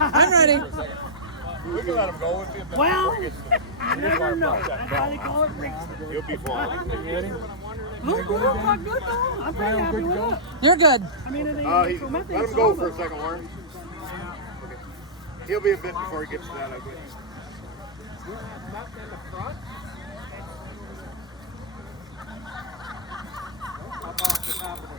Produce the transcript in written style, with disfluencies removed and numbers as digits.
I'm ready. We can let him go. Well, you never know. That's why they call it racing. He'll be flying. Look, not good though. I'm pretty happy with it. You're good. I mean, Let him go for a second, Warren. Okay. He'll be a bit before he gets to that, I guess. Up off the top of